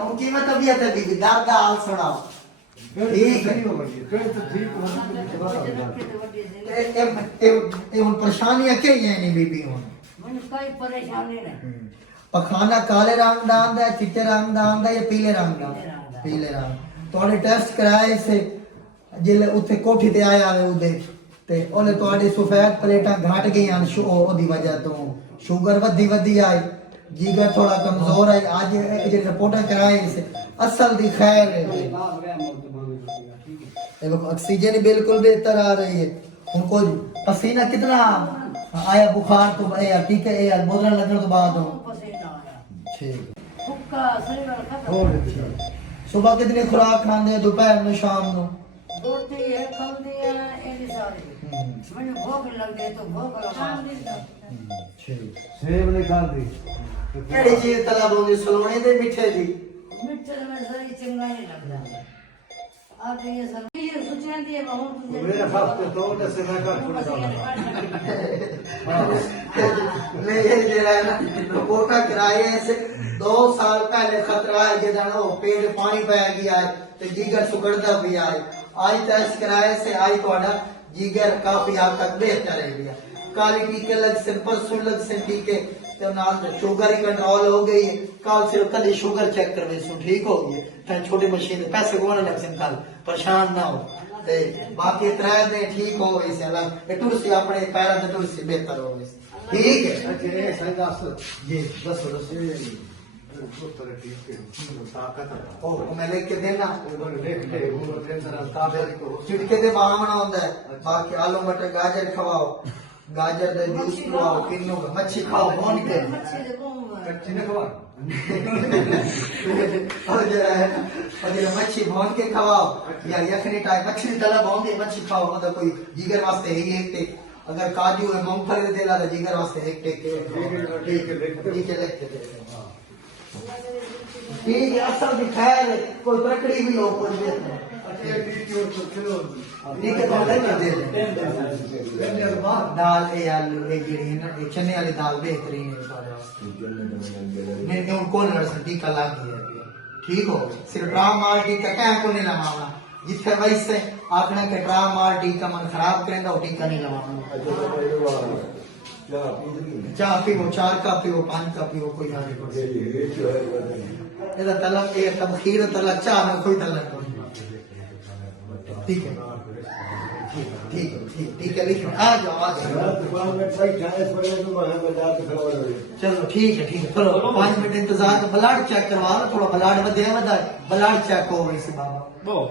उनकी मैं तबीयत है बीबी दर्द हाल सुनाओ ठीक है ये परेशानियां क्या है नहीं बीबी हुन मन कोई परेशानी नहीं पखाना काले रंग दा आंदा है चिट्टे रंग दा आंदा है या पीले रंग दा पीले रंग तोड़े टेस्ट कराए से जिले उत्थे कोठी ते आया वे उदे ते ओले तोड़ी सफेद प्लेटां घट गईयां ओदी वजह तो शुगर वधी आई जिगर थोड़ा कमजोर है आज ये रिपोर्ट कराए से असल दी खैर है ऑक्सीजन बिल्कुल बेहतर आ रही है उनको पसीना कितना आया बुखार तो ठीक है ये बोतल लगने तो बाद ठीक हुक्का शरीर खत्म सुबह कितनी खुराक खाते दोपहर में शाम को रोटी है खाते हैं एडी सारी मुझे भूख लग गई तो भूख लगा ठीक सेब नहीं खाती केड़ी चीज तला बोंदी सलोने दे मिठे दी मिठे में सही चंगा नहीं लगता आगे ये सब ये सोचने दिए बहुत मेरे पास तो जैसे मैं कर मैं ये जे रहा है ना रिपोर्ट कराए से 2 साल पहले खतरा है कि जानो पेट पानी पै गया है ते जिगर सुकड़दा भी आए आज टेस्ट कराए से आज तोड़ा जिगर काफी हद तक बेहतर है गया काली टीके लग सिंपल सुन लग से टीके तो नाल शुगर ही कंट्रोल हो गई है कल सिर्फ कल शुगर चेक करवे सो ठीक हो गई है छोटी मशीन पैसे कोने लग से कल परेशान ना हो ते बाकी त्रै दे ठीक हो गई से अलग ए तुलसी अपने पैरा ते तुलसी बेहतर हो गई ठीक है अच्छा ये सही दास जी बस पुत्र ठीक है ताकत ओ मैं लिख के देना देख ले वो टेंशन ताकत को छिड़के दे बामना होता है बाकी आलू मटर गाजर खवाओ गाजर दे जूस पिलाओ किन्नू मच्छी खाओ कौन के कच्ची न खवा और जरा है और जरा मच्छी भौन के खवाओ या यखनी टाइप मछली तला भौन के मच्छी खाओ मतलब कोई जिगर वास्ते ही एक टेक अगर काजू है मूंगफली देला तो जिगर वास्ते एक टेक ठीक है लिख के हां ठीक है असल दिखाया कोई प्रकड़ी भी हो कोई भी अच्छा किलो ठीक है तो दे दाल ए आलू ए गिरी ना ए चने वाली दाल बेहतरीन है सारे वास्ते मैं उनको लड़ सकती कल आ गई है ठीक हो सिर्फ ड्राम मार टीका क्या को नहीं लगाना जिथे वैसे आपने के ड्राम मार टीका मन खराब करेंगे वो टीका नहीं लगाना चाह पीवो 4 कप पीवो 5 कप पीवो कोई हानि नहीं ये तलब ये तबखीर तलब चाह में कोई तलब नहीं ठीक है ठीक है लिखो आ जाओ चलो ठीक है चलो 5 मिनट इंतजार ब्लड चेक करवा लो थोड़ा ब्लड बढ़िया ब्लड चेक हो गई से बाबा